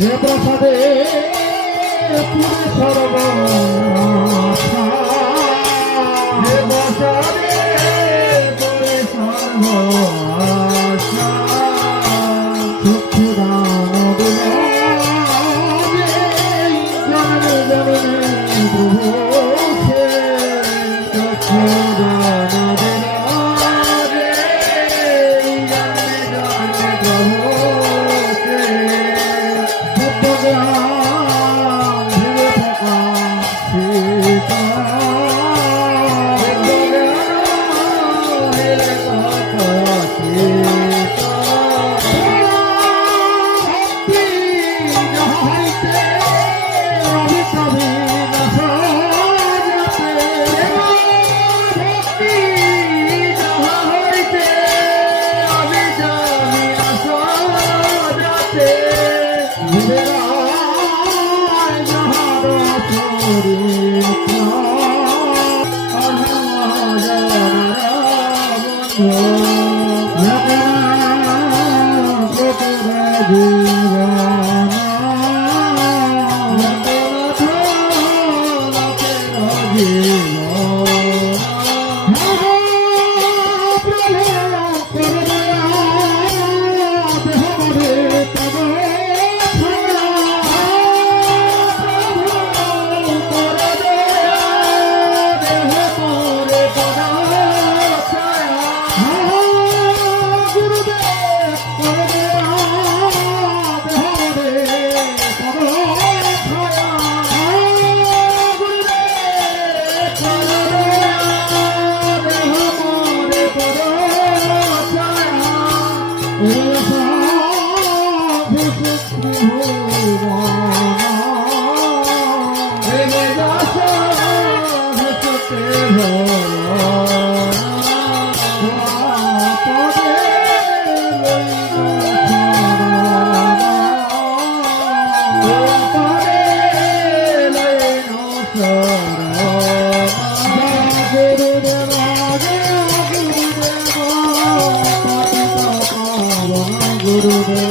যে প্রসাদে পুরে সর্বনাশা, যে প্রসাদে পুরে সর্বনাশা, চক্ষু দান দিলে জননী জননী প্রভু সে, চক্ষু দান দিলে জননী জননী প্রভু সে, সত্যজ্ঞান ভেবে থাকা সীতা, সত্যজ্ঞান ভেবে থাকা সীতা, ভক্তি যাহাইতে অভিতবি নাশা যাতে, ভক্তি যাহাইতে অভিতবি নাশা যাতে, বিরায় যাহার চরিত্র অনাজনার বন্ধু, Guru